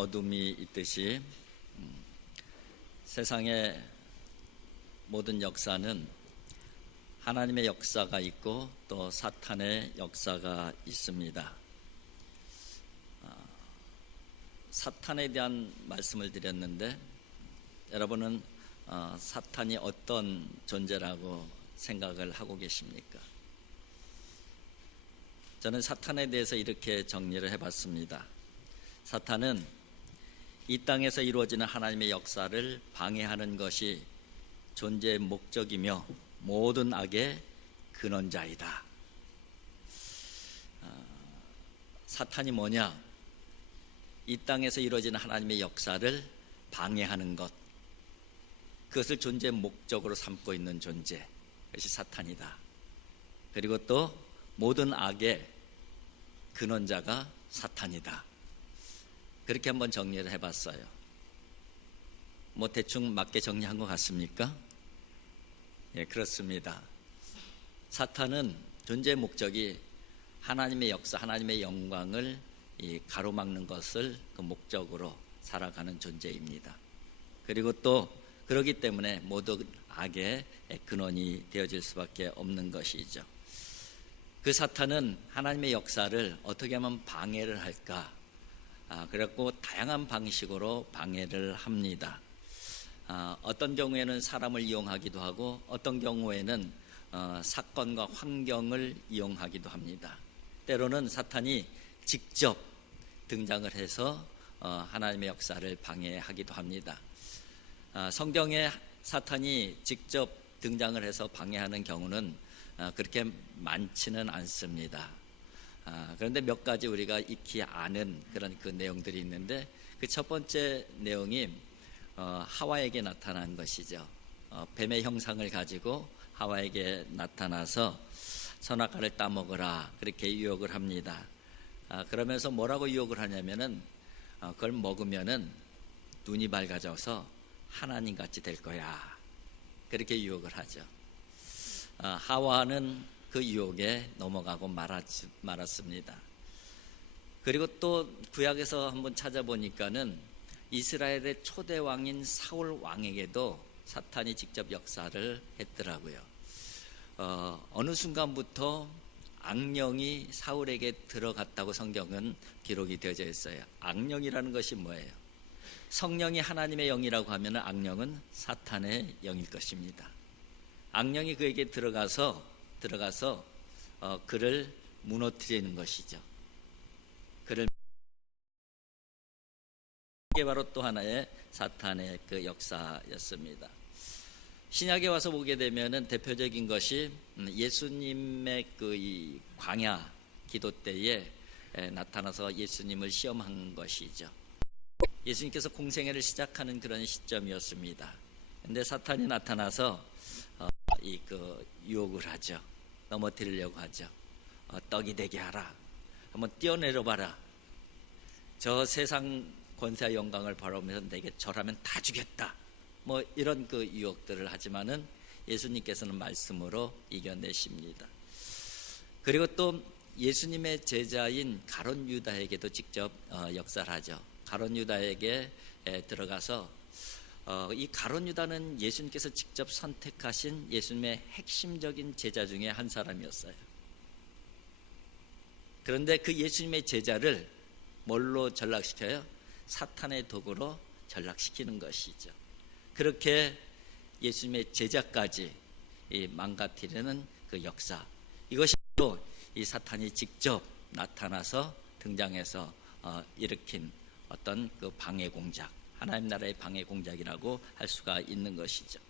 어둠이 있듯이 세상의 모든 역사는 하나님의 역사가 있고 또 사탄의 역사가 있습니다. 사탄에 대한 말씀을 드렸는데 여러분은 사탄이 어떤 존재라고 생각을 하고 계십니까? 저는 사탄에 대해서 이렇게 정리를 해봤습니다. 사탄은 이 땅에서 이루어지는 하나님의 역사를 방해하는 것이 존재의 목적이며 모든 악의 근원자이다. 사탄이 뭐냐? 이 땅에서 이루어지는 하나님의 역사를 방해하는 것, 그것을 존재의 목적으로 삼고 있는 존재, 그것이 사탄이다. 그리고 또 모든 악의 근원자가 사탄이다. 그렇게 한번 정리를 해봤어요. 뭐 대충 맞게 정리한 것 같습니까? 예, 그렇습니다. 사탄은 존재의 목적이 하나님의 역사, 하나님의 영광을 가로막는 것을 그 목적으로 살아가는 존재입니다. 그리고 또 그렇기 때문에 모든 악의 근원이 되어질 수밖에 없는 것이죠. 그 사탄은 하나님의 역사를 어떻게 하면 방해를 할까? 그래갖고 다양한 방식으로 방해를 합니다. 어떤 경우에는 사람을 이용하기도 하고 어떤 경우에는 사건과 환경을 이용하기도 합니다. 때로는 사탄이 직접 등장을 해서 하나님의 역사를 방해하기도 합니다. 성경에 사탄이 직접 등장을 해서 방해하는 경우는 그렇게 많지는 않습니다. 그런데 몇 가지 우리가 익히 아는 그런 그 내용들이 있는데 그 첫 번째 내용이 하와에게 나타난 것이죠. 뱀의 형상을 가지고 하와에게 나타나서 선악과를 따먹으라 그렇게 유혹을 합니다. 그러면서 뭐라고 유혹을 하냐면은 그걸 먹으면은 눈이 밝아져서 하나님같이 될 거야 그렇게 유혹을 하죠. 하와는 그 유혹에 넘어가고 말았습니다. 그리고 또 구약에서 한번 찾아보니까는 이스라엘의 초대 왕인 사울 왕에게도 사탄이 직접 역사를 했더라고요. 어느 순간부터 악령이 사울에게 들어갔다고 성경은 기록이 되어져 있어요. 악령이라는 것이 뭐예요? 성령이 하나님의 영이라고 하면 악령은 사탄의 영일 것입니다. 악령이 그에게 들어가서 그를 무너뜨리는 것이죠. 이게 바로 또 하나의 사탄의 그 역사였습니다. 신약에 와서 보게 되면은 대표적인 것이 예수님의 그 이 광야 기도 때에 나타나서 예수님을 시험한 것이죠. 예수님께서 공생애를 시작하는 그런 시점이었습니다. 그런데 사탄이 나타나서 그 유혹을 하죠. 넘어뜨리려고 하죠. 떡이 되게 하라. 한번 뛰어내려봐라. 저 세상 권세와 영광을 바라보면서 내게 절하면 다 주겠다. 뭐 이런 그 유혹들을 하지만은 예수님께서는 말씀으로 이겨내십니다. 그리고 또 예수님의 제자인 가룟 유다에게도 직접 역사를 하죠. 가룟 유다에게 들어가서 이 가룟 유다는 예수님께서 직접 선택하신 예수님의 핵심적인 제자 중에 한 사람이었어요. 그런데 그 예수님의 제자를 뭘로 전락시켜요? 사탄의 도구로 전락시키는 것이죠. 그렇게 예수님의 제자까지 망가뜨리는 그 역사, 이것이 또 이 사탄이 직접 나타나서 등장해서 일으킨 어떤 그 방해 공작, 하나님 나라의 방해 공작이라고 할 수가 있는 것이죠.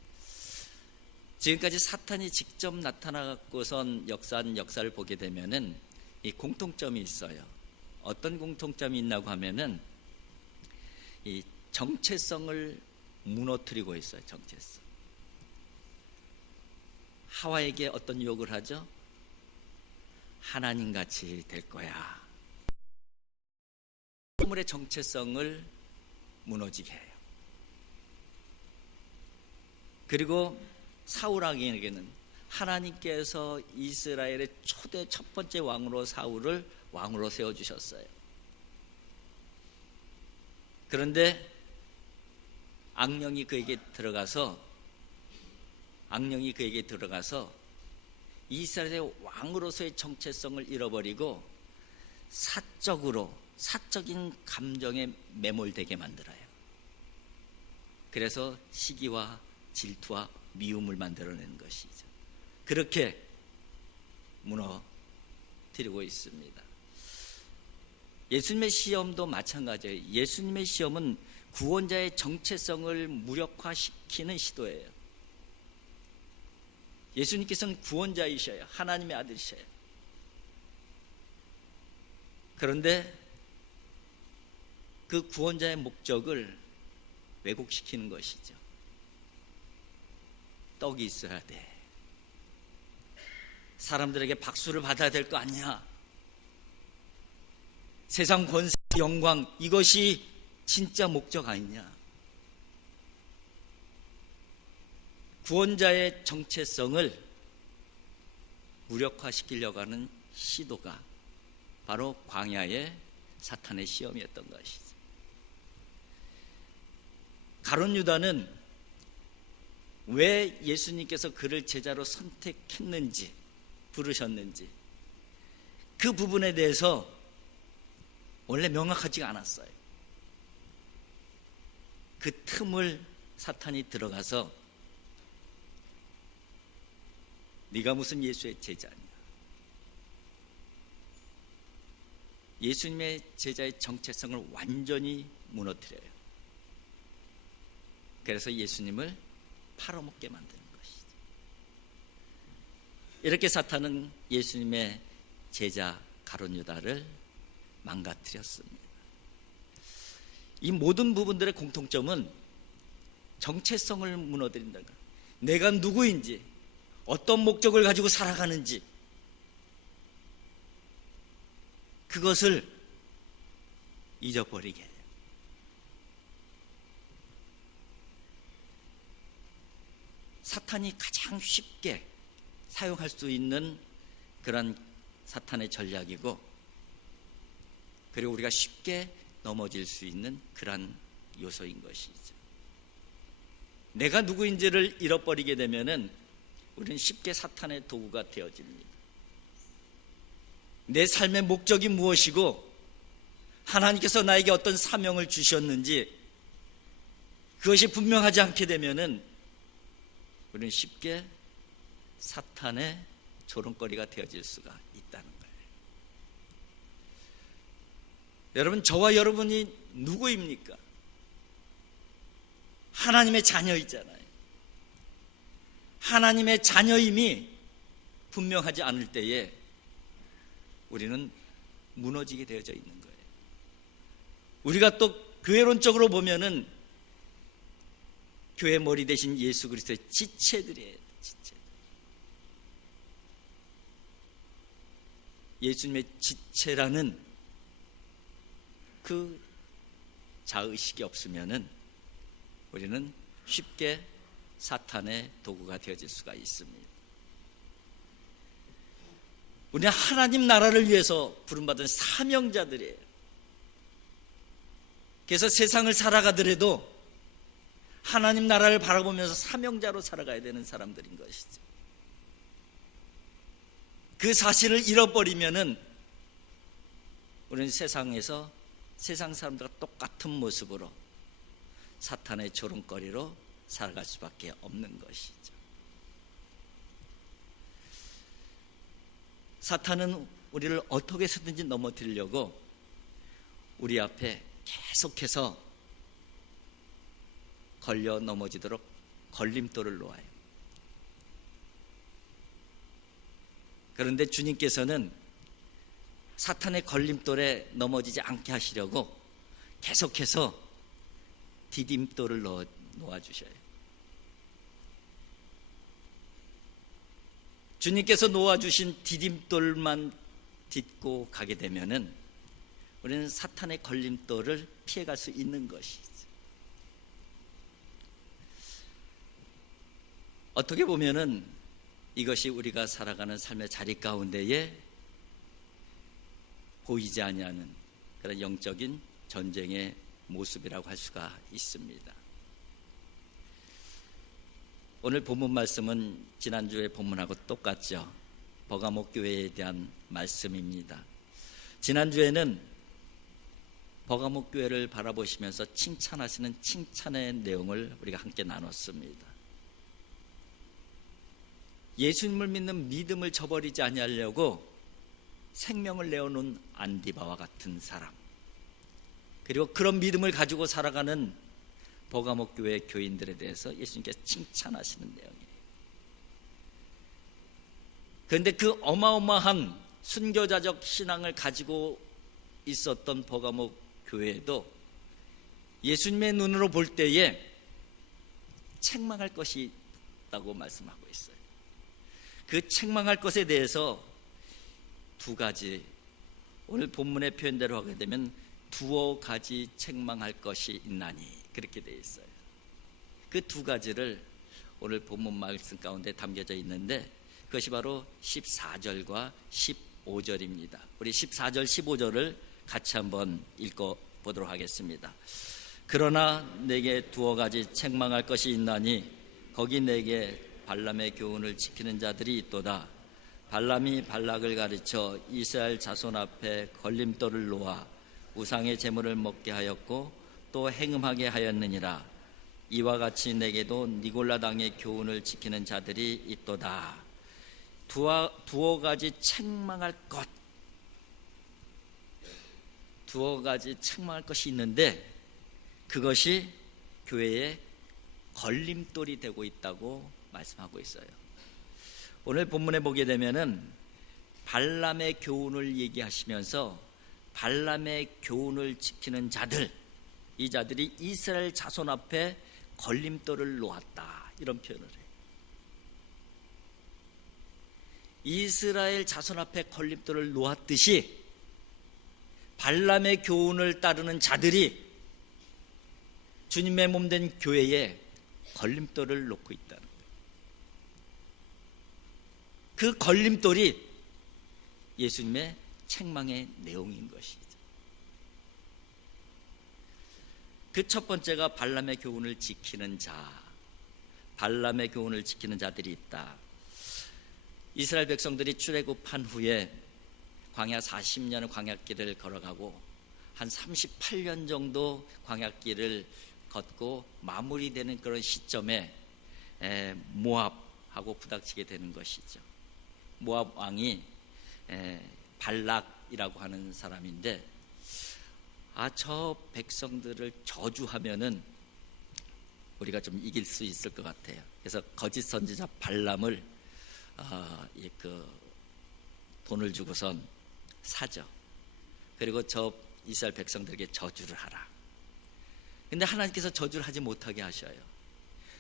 지금까지 사탄이 직접 나타나고선 역사한 역사를 보게 되면은 이 공통점이 있어요. 어떤 공통점이 있나고 하면은 이 정체성을 무너뜨리고 있어요. 정체성. 하와에게 어떤 유혹을 하죠? 하나님같이 될 거야. 사물의 정체성을 무너지게 해요. 그리고 사울왕에게는 하나님께서 이스라엘의 초대 첫 번째 왕으로 사울을 왕으로 세워주셨어요. 그런데 악령이 그에게 들어가서 이스라엘의 왕으로서의 정체성을 잃어버리고 사적인 감정에 매몰되게 만들어요. 그래서 시기와 질투와 미움을 만들어내는 것이죠. 그렇게 무너뜨리고 있습니다. 예수님의 시험도 마찬가지예요. 예수님의 시험은 구원자의 정체성을 무력화시키는 시도예요. 예수님께서는 구원자이셔요. 하나님의 아들이셔요. 그런데 그 구원자의 목적을 왜곡시키는 것이죠. 떡이 있어야 돼. 사람들에게 박수를 받아야 될 거 아니야. 세상 권세, 영광, 이것이 진짜 목적 아니냐. 구원자의 정체성을 무력화시키려고 하는 시도가 바로 광야의 사탄의 시험이었던 것이죠. 가룟 유다는 왜 예수님께서 그를 제자로 선택했는지, 부르셨는지 그 부분에 대해서 원래 명확하지가 않았어요. 그 틈을 사탄이 들어가서 네가 무슨 예수의 제자냐, 예수님의 제자의 정체성을 완전히 무너뜨려요. 그래서 예수님을 팔아먹게 만드는 것이죠. 이렇게 사탄은 예수님의 제자 가룟 유다를 망가뜨렸습니다. 이 모든 부분들의 공통점은 정체성을 무너뜨린다는 것. 내가 누구인지, 어떤 목적을 가지고 살아가는지, 그것을 잊어버리게 해요. 사탄이 가장 쉽게 사용할 수 있는 그런 사탄의 전략이고, 그리고 우리가 쉽게 넘어질 수 있는 그런 요소인 것이죠. 내가 누구인지를 잃어버리게 되면은 우리는 쉽게 사탄의 도구가 되어집니다. 내 삶의 목적이 무엇이고 하나님께서 나에게 어떤 사명을 주셨는지 그것이 분명하지 않게 되면은 우리는 쉽게 사탄의 조롱거리가 되어질 수가 있다는 거예요. 여러분, 저와 여러분이 누구입니까? 하나님의 자녀이잖아요. 하나님의 자녀임이 분명하지 않을 때에 우리는 무너지게 되어져 있는 거예요. 우리가 또 교회론적으로 보면은 교회 머리 대신 예수 그리스도의 지체들이에요. 지체. 예수님의 지체라는 그 자의식이 없으면은 우리는 쉽게 사탄의 도구가 되어질 수가 있습니다. 우리는 하나님 나라를 위해서 부름받은 사명자들이에요. 그래서 세상을 살아가더라도 하나님 나라를 바라보면서 사명자로 살아가야 되는 사람들인 것이죠. 그 사실을 잃어버리면은 우리는 세상에서 세상 사람들과 똑같은 모습으로 사탄의 조롱거리로 살아갈 수밖에 없는 것이죠. 사탄은 우리를 어떻게 해서든지 넘어뜨리려고 우리 앞에 계속해서 걸려 넘어지도록 걸림돌을 놓아요. 그런데 주님께서는 사탄의 걸림돌에 넘어지지 않게 하시려고 계속해서 디딤돌을 놓아주셔요. 주님께서 놓아주신 디딤돌만 딛고 가게 되면은 우리는 사탄의 걸림돌을 피해갈 수 있는 것이죠. 어떻게 보면은 이것이 우리가 살아가는 삶의 자리 가운데에 보이지 아니하는 그런 영적인 전쟁의 모습이라고 할 수가 있습니다. 오늘 본문 말씀은 지난주의 본문하고 똑같죠. 버가모 교회에 대한 말씀입니다. 지난주에는 버가모 교회를 바라보시면서 칭찬하시는 칭찬의 내용을 우리가 함께 나눴습니다. 예수님을 믿는 믿음을 저버리지 아니하려고 생명을 내어놓은 안디바와 같은 사람, 그리고 그런 믿음을 가지고 살아가는 버가모 교회 교인들에 대해서 예수님께서 칭찬하시는 내용이에요. 그런데 그 어마어마한 순교자적 신앙을 가지고 있었던 버가모 교회에도 예수님의 눈으로 볼 때에 책망할 것이 있다고 말씀하고 있어요. 그 책망할 것에 대해서 두 가지, 오늘 본문의 표현대로 하게 되면 두어 가지 책망할 것이 있나니 그렇게 되어 있어요. 그 두 가지를 오늘 본문 말씀 가운데 담겨져 있는데 그것이 바로 14절과 15절입니다. 우리 14절 15절을 같이 한번 읽어보도록 하겠습니다. 그러나 내게 두어 가지 책망할 것이 있나니 거기 내게 발람의 교훈을 지키는 자들이 있도다. 발람이 발락을 가르쳐 이스라엘 자손 앞에 걸림돌을 놓아 우상의 제물을 먹게 하였고 또 행음하게 하였느니라. 이와 같이 내게도 니골라 당의 교훈을 지키는 자들이 있도다. 두어 가지 책망할 것, 두어 가지 책망할 것이 있는데 그것이 교회의 걸림돌이 되고 있다고 말씀하고 있어요. 오늘 본문에 보게 되면은 발람의 교훈을 얘기하시면서 발람의 교훈을 지키는 자들, 이 자들이 이스라엘 자손 앞에 걸림돌을 놓았다, 이런 표현을 해요. 이스라엘 자손 앞에 걸림돌을 놓았듯이 발람의 교훈을 따르는 자들이 주님의 몸된 교회에 걸림돌을 놓고 있다는 거예요. 그 걸림돌이 예수님의 책망의 내용인 것이죠. 그 첫 번째가 발람의 교훈을 지키는 자, 발람의 교훈을 지키는 자들이 있다. 이스라엘 백성들이 출애굽한 후에 광야 40년의 광야길을 걸어가고 한 38년 정도 광야길을 걷고 마무리되는 그런 시점에 모압하고 부닥치게 되는 것이죠. 모압 왕이 발락이라고 하는 사람인데, 저 백성들을 저주하면은 우리가 좀 이길 수 있을 것 같아요. 그래서 거짓 선지자 발람을 돈을 주고선 사죠. 그리고 저 이스라엘 백성들에게 저주를 하라. 근데 하나님께서 저주를 하지 못하게 하셔요.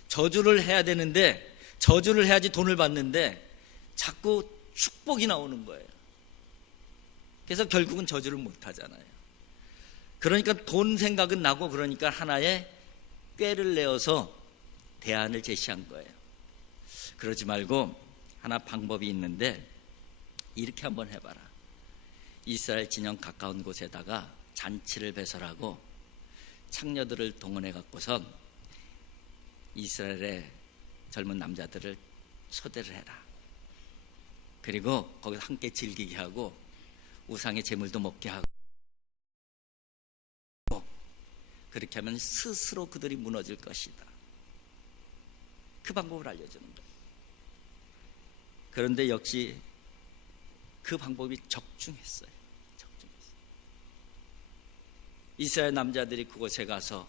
저주를 해야 되는데, 저주를 해야지 돈을 받는데 자꾸 축복이 나오는 거예요. 그래서 결국은 저주를 못 하잖아요. 그러니까 돈 생각은 나고, 그러니까 하나의 꾀를 내어서 대안을 제시한 거예요. 그러지 말고 하나 방법이 있는데 이렇게 한번 해봐라. 이스라엘 진영 가까운 곳에다가 잔치를 배설하고 창녀들을 동원해 갖고선 이스라엘의 젊은 남자들을 초대를 해라. 그리고 거기서 함께 즐기게 하고 우상의 제물도 먹게 하고, 그렇게 하면 스스로 그들이 무너질 것이다. 그 방법을 알려주는 거예요. 그런데 역시 그 방법이 적중했어요. 이스라엘 남자들이 그곳에 가서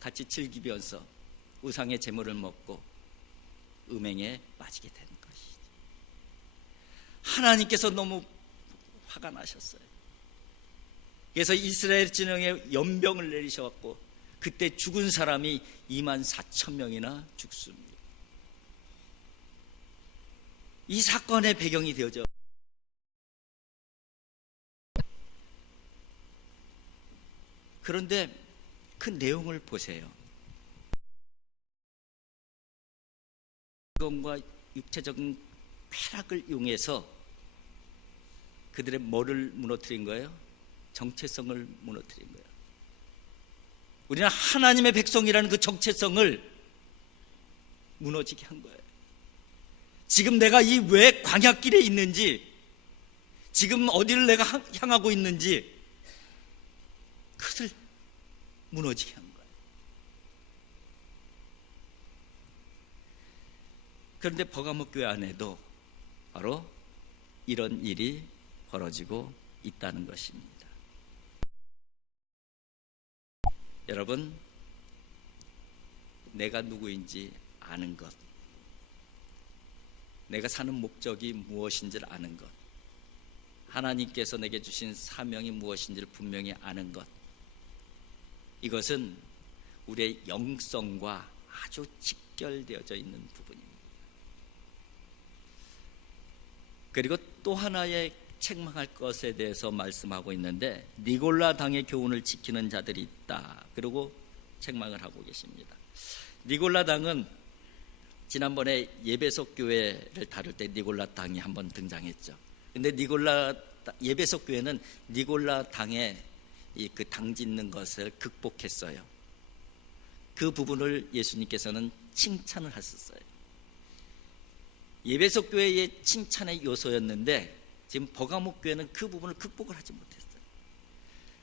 같이 즐기면서 우상의 제물을 먹고 음행에 빠지게 되는 것이죠. 하나님께서 너무 화가 나셨어요. 그래서 이스라엘 진영에 연병을 내리셔갖고 그때 죽은 사람이 24,000명이나 죽습니다. 이 사건의 배경이 되어져. 그런데 그 내용을 보세요. 건과 육체적인 쾌락을 이용해서 그들의 뭐를 무너뜨린 거예요? 정체성을 무너뜨린 거예요. 우리는 하나님의 백성이라는 그 정체성을 무너지게 한 거예요. 지금 내가 이 왜 광야길에 있는지, 지금 어디를 내가 향하고 있는지 그것을 무너지게 한 거예요. 그런데 버가모 교회 안에도 바로 이런 일이 벌어지고 있다는 것입니다. 여러분, 내가 누구인지 아는 것, 내가 사는 목적이 무엇인지를 아는 것, 하나님께서 내게 주신 사명이 무엇인지를 분명히 아는 것, 이것은 우리의 영성과 아주 직결되어져 있는 부분입니다. 그리고 또 하나의 책망할 것에 대해서 말씀하고 있는데, 니골라 당의 교훈을 지키는 자들이 있다, 그리고 책망을 하고 계십니다. 니골라 당은 지난번에 예배석 교회를 다룰 때 니골라 당이 한번 등장했죠. 근데 예배석 교회는 니골라 당의 그 당 짓는 것을 극복했어요. 그 부분을 예수님께서는 칭찬을 하셨어요. 예배석 교회의 칭찬의 요소였는데 지금 버가모 교회는 그 부분을 극복을 하지 못했어요.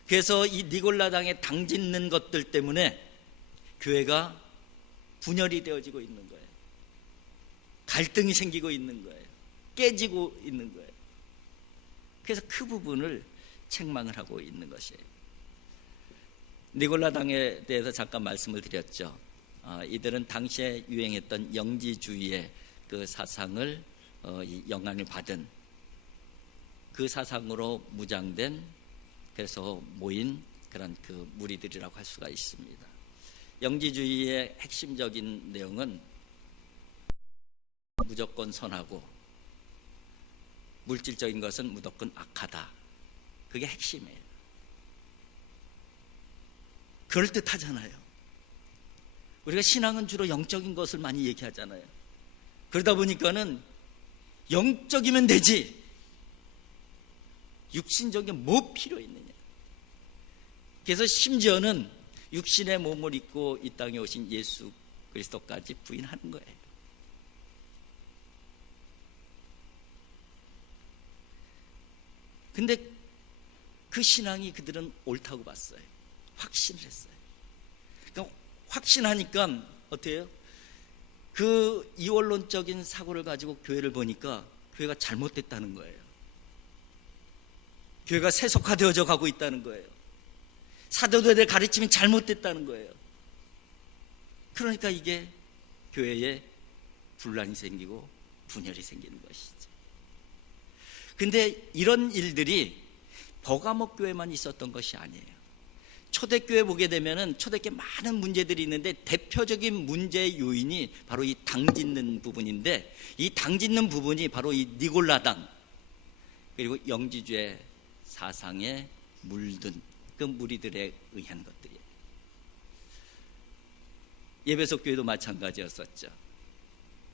그래서 이 니골라 당의 당 짓는 것들 때문에 교회가 분열이 되어지고 있는 거예요. 갈등이 생기고 있는 거예요. 깨지고 있는 거예요. 그래서 그 부분을 책망을 하고 있는 것이에요. 니골라 당에 대해서 잠깐 말씀을 드렸죠. 이들은 당시에 유행했던 영지주의의 그 사상을 영향을 받은 그 사상으로 무장된, 그래서 모인 그런 그 무리들이라고 할 수가 있습니다. 영지주의의 핵심적인 내용은 무조건 선하고 물질적인 것은 무조건 악하다. 그게 핵심이에요. 그럴듯하잖아요. 우리가 신앙은 주로 영적인 것을 많이 얘기하잖아요. 그러다 보니까는 영적이면 되지, 육신적인 뭐 필요 있느냐. 그래서 심지어는 육신의 몸을 입고 이 땅에 오신 예수 그리스도까지 부인하는 거예요. 근데 그 신앙이 그들은 옳다고 봤어요. 확신을 했어요. 그러니까 확신하니까 어떻게 해요? 그 이원론적인 사고를 가지고 교회를 보니까 교회가 잘못됐다는 거예요. 교회가 세속화되어져 가고 있다는 거예요. 사도들의 가르침이 잘못됐다는 거예요. 그러니까 이게 교회에 분란이 생기고 분열이 생기는 것이죠. 근데 이런 일들이 버가모 교회만 있었던 것이 아니에요. 초대교회 보게 되면은 초대교회 많은 문제들이 있는데 대표적인 문제 요인이 바로 이 당 짓는 부분인데, 이 당 짓는 부분이 바로 이 니골라당 그리고 영지주의 사상에 물든 그 무리들에 의한 것들이에요. 예배석 교회도 마찬가지였었죠.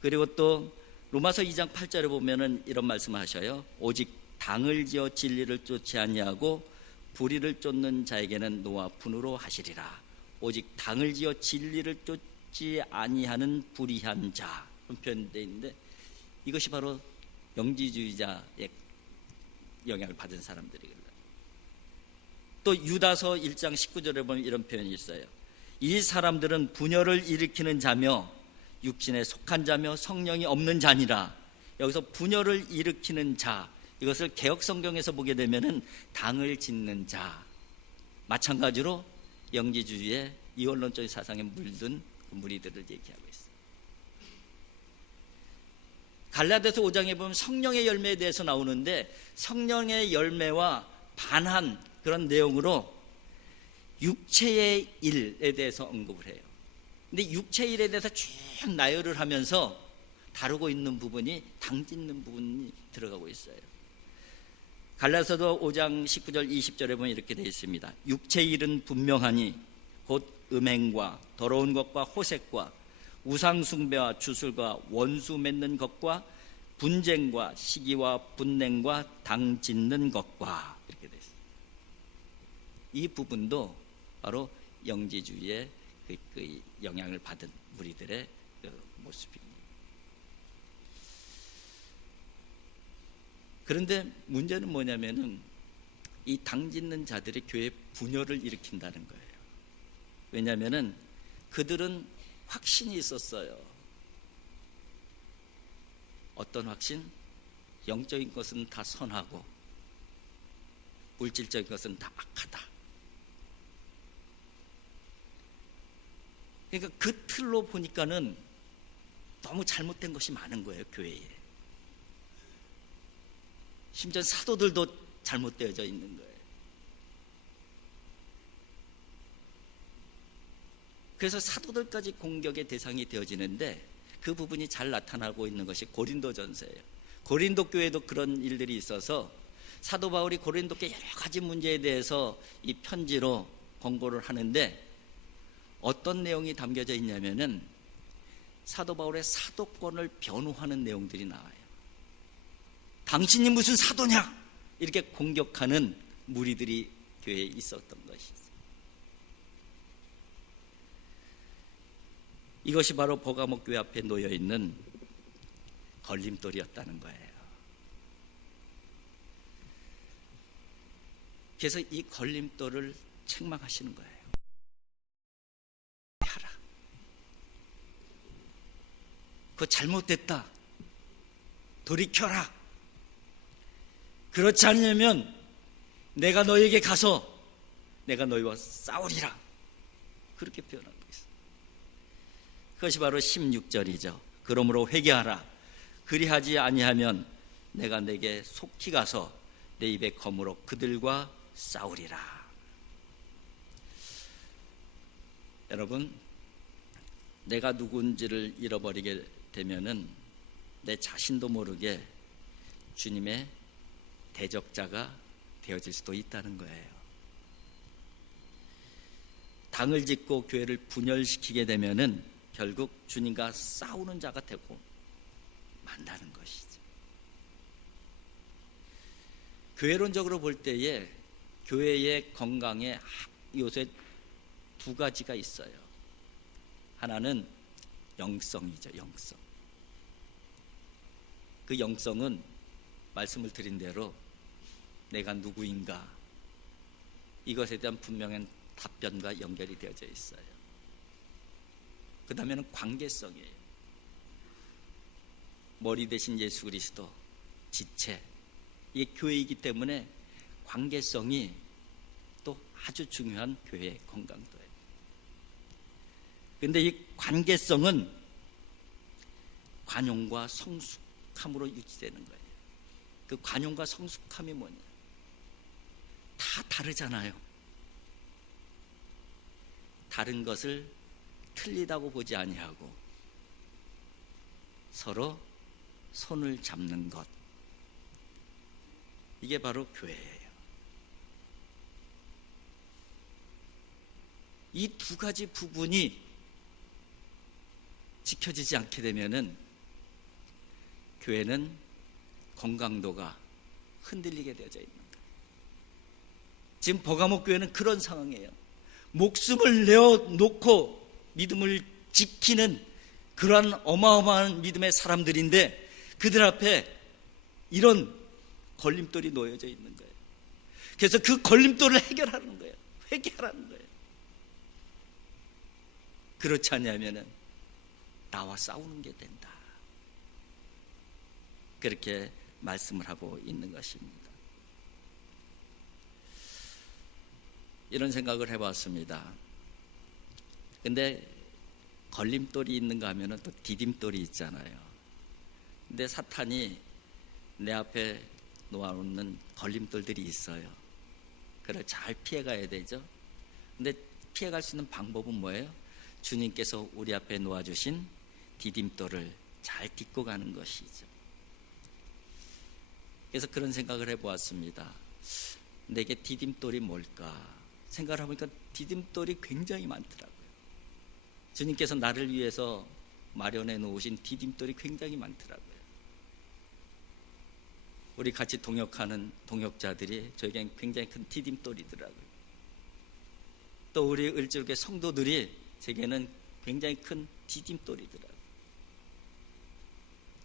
그리고 또 로마서 2장 8절에 보면은 이런 말씀을 하셔요. 오직 당을 지어 진리를 쫓지 아니하고 불의를 쫓는 자에게는 노와 분으로 하시리라. 오직 당을 지어 진리를 쫓지 아니하는 불의한 자, 그런 표현되어 있는데, 이것이 바로 영지주의자의 영향을 받은 사람들이거든요. 또 유다서 1장 19절에 보면 이런 표현이 있어요. 이 사람들은 분열을 일으키는 자며 육신에 속한 자며 성령이 없는 자니라. 여기서 분열을 일으키는 자, 이것을 개역 성경에서 보게 되면은 당을 짓는 자, 마찬가지로 영지주의의 이원론적인 사상에 물든 그 무리들을 얘기하고 있어요. 갈라디아서 5장에 보면 성령의 열매에 대해서 나오는데, 성령의 열매와 반한 그런 내용으로 육체의 일에 대해서 언급을 해요. 근데 육체의 일에 대해서 쭉 나열을 하면서 다루고 있는 부분이 당 짓는 부분이 들어가고 있어요. 갈라디아서 5장 19절 20절에 보면 이렇게 되어 있습니다. 육체의 일은 분명하니 곧 음행과 더러운 것과 호색과 우상숭배와 주술과 원수 맺는 것과 분쟁과 시기와 분냉과 당 짓는 것과, 이렇게 되어 있습니다. 이 부분도 바로 영지주의의 그 영향을 받은 무리들의 그 모습입니다. 그런데 문제는 뭐냐면은 이 당짓는 자들이 교회 분열을 일으킨다는 거예요. 왜냐하면은 그들은 확신이 있었어요. 어떤 확신? 영적인 것은 다 선하고 물질적인 것은 다 악하다. 그러니까 그 틀로 보니까는 너무 잘못된 것이 많은 거예요, 교회에. 심지어 사도들도 잘못되어져 있는 거예요. 그래서 사도들까지 공격의 대상이 되어지는데 그 부분이 잘 나타나고 있는 것이 고린도전서예요. 고린도 교회도 그런 일들이 있어서 사도 바울이 고린도 교회 여러 가지 문제에 대해서 이 편지로 권고를 하는데 어떤 내용이 담겨져 있냐면은 사도 바울의 사도권을 변호하는 내용들이 나와요. 당신이 무슨 사도냐? 이렇게 공격하는 무리들이 교회에 있었던 것이죠. 이것이 바로 버가모 교회 앞에 놓여 있는 걸림돌이었다는 거예요. 그래서 이 걸림돌을 책망하시는 거예요. 하라. 그거 잘못됐다. 돌이켜라. 그렇지 않으면 내가 너에게 가서 내가 너희와 싸우리라. 그렇게 표현하고 있어요. 그것이 바로 16절이죠. 그러므로 회개하라. 그리하지 아니하면 내가 내게 속히 가서 내 입에 검으로 그들과 싸우리라. 여러분, 내가 누군지를 잃어버리게 되면은 내 자신도 모르게 주님의 대적자가 되어질 수도 있다는 거예요. 당을 짓고 교회를 분열시키게 되면은 결국 주님과 싸우는 자가 되고 만다는 것이죠. 교회론적으로 볼 때에 교회의 건강에 요새 두 가지가 있어요. 하나는 영성이죠. 영성. 그 영성은 말씀을 드린 대로 내가 누구인가 이것에 대한 분명한 답변과 연결이 되어져 있어요. 그 다음에는 관계성이에요. 머리 대신 예수 그리스도, 지체, 이게 교회이기 때문에 관계성이 또 아주 중요한 교회의 건강도예요. 그런데 이 관계성은 관용과 성숙함으로 유지되는 거예요. 그 관용과 성숙함이 뭐냐? 다 다르잖아요. 다른 것을 틀리다고 보지 아니하고 서로 손을 잡는 것, 이게 바로 교회예요. 이 두 가지 부분이 지켜지지 않게 되면은 교회는 건강도가 흔들리게 되어져 있는 거예요. 지금 버가모 교회는 그런 상황이에요. 목숨을 내어놓고 믿음을 지키는 그러한 어마어마한 믿음의 사람들인데 그들 앞에 이런 걸림돌이 놓여져 있는 거예요. 그래서 그 걸림돌을 해결하는 거예요. 회개하라는 거예요. 그렇지 않냐면은 나와 싸우는 게 된다. 그렇게 말씀을 하고 있는 것입니다. 이런 생각을 해봤습니다. 근데 걸림돌이 있는가 하면은 또 디딤돌이 있잖아요. 근데 사탄이 내 앞에 놓아놓는 걸림돌들이 있어요. 그걸 잘 피해가야 되죠. 근데 피해갈 수 있는 방법은 뭐예요? 주님께서 우리 앞에 놓아주신 디딤돌을 잘 딛고 가는 것이죠. 그래서 그런 생각을 해보았습니다. 내게 디딤돌이 뭘까? 생각을 해보니까 디딤돌이 굉장히 많더라고요. 주님께서 나를 위해서 마련해 놓으신 디딤돌이 굉장히 많더라고요. 우리 같이 동역하는 동역자들이 저에겐 굉장히 큰 디딤돌이더라고요. 또 우리 을지로교회 성도들이 제게는 굉장히 큰 디딤돌이더라고요.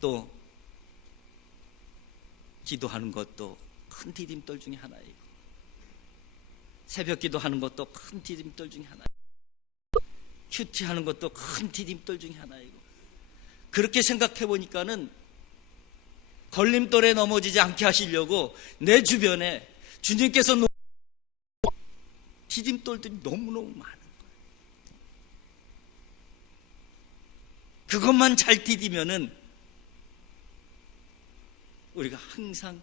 또 기도하는 것도 큰 디딤돌 중에 하나이고, 새벽 기도하는 것도 큰 디딤돌 중에 하나이고, 큐티하는 것도 큰 디딤돌 중에 하나이고, 그렇게 생각해 보니까는 걸림돌에 넘어지지 않게 하시려고 내 주변에 주님께서 디딤돌들이 너무너무 많은 거예요. 그것만 잘 디디면은 우리가 항상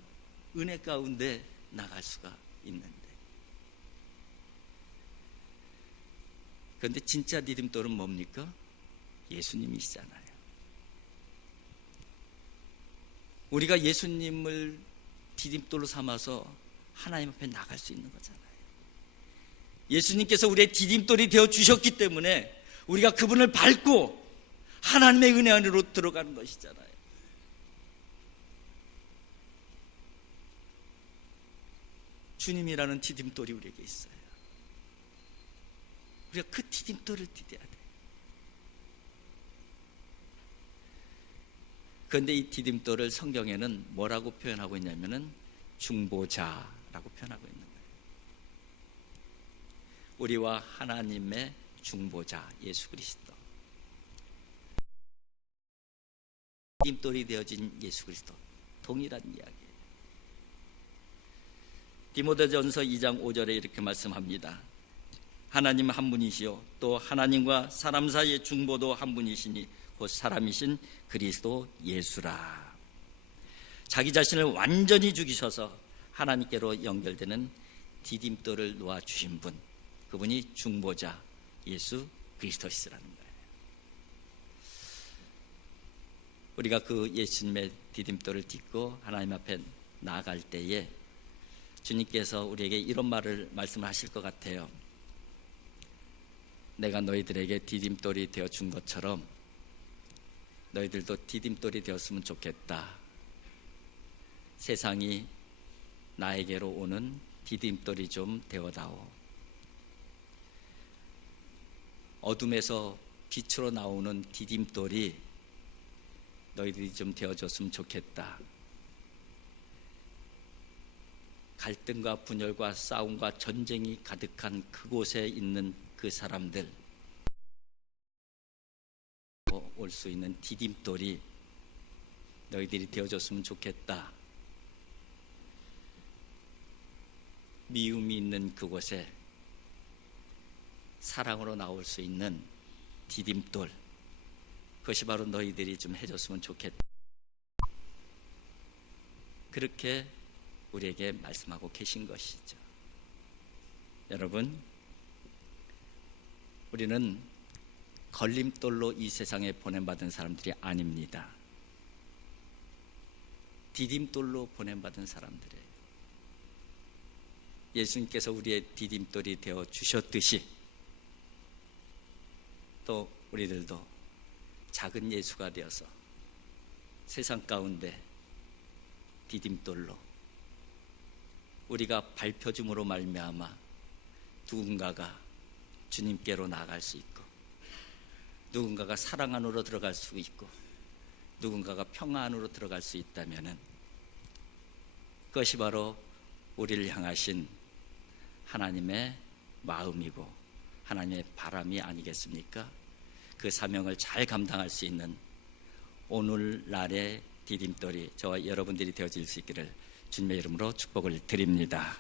은혜 가운데 나갈 수가 있는데, 그런데 진짜 디딤돌은 뭡니까? 예수님이시잖아요. 우리가 예수님을 디딤돌로 삼아서 하나님 앞에 나갈 수 있는 거잖아요. 예수님께서 우리의 디딤돌이 되어 주셨기 때문에 우리가 그분을 밟고 하나님의 은혜 안으로 들어가는 것이잖아요. 주님이라는 디딤돌이 우리에게 있어요. 우리가 그 디딤돌을 디뎌야 돼요. 그런데 이 디딤돌을 성경에는 뭐라고 표현하고 있냐면은 중보자라고 표현하고 있는 거예요. 우리와 하나님의 중보자 예수 그리스도, 디딤돌이 되어진 예수 그리스도, 동일한 이야기예요. 디모데전서 2장 5절에 이렇게 말씀합니다. 하나님 한 분이시요 또 하나님과 사람 사이의 중보도 한 분이시니 곧 사람이신 그리스도 예수라. 자기 자신을 완전히 죽이셔서 하나님께로 연결되는 디딤돌을 놓아주신 분, 그분이 중보자 예수 그리스도시라는 거예요. 우리가 그 예수님의 디딤돌을 딛고 하나님 앞에 나아갈 때에 주님께서 우리에게 이런 말씀을 하실 것 같아요. 내가 너희들에게 디딤돌이 되어준 것처럼 너희들도 디딤돌이 되었으면 좋겠다. 세상이 나에게로 오는 디딤돌이 좀 되어다오. 어둠에서 빛으로 나오는 디딤돌이 너희들이 좀 되어줬으면 좋겠다. 갈등과 분열과 싸움과 전쟁이 가득한 그곳에 있는 그 사람들, 올 수 있는 디딤돌이 너희들이 되어줬으면 좋겠다. 미움이 있는 그곳에 사랑으로 나올 수 있는 디딤돌, 그것이 바로 너희들이 좀 해줬으면 좋겠다. 그렇게 우리에게 말씀하고 계신 것이죠. 여러분, 우리는 걸림돌로 이 세상에 보냄받은 사람들이 아닙니다. 디딤돌로 보냄받은 사람들이에요. 예수님께서 우리의 디딤돌이 되어 주셨듯이 또 우리들도 작은 예수가 되어서 세상 가운데 디딤돌로 우리가 밟혀줌으로 말미암아 누군가가 주님께로 나아갈 수 있고, 누군가가 사랑 안으로 들어갈 수 있고, 누군가가 평화 안으로 들어갈 수 있다면은 그것이 바로 우리를 향하신 하나님의 마음이고 하나님의 바람이 아니겠습니까? 그 사명을 잘 감당할 수 있는 오늘날의 디딤돌이 저와 여러분들이 되어질 수 있기를 주님의 이름으로 축복을 드립니다.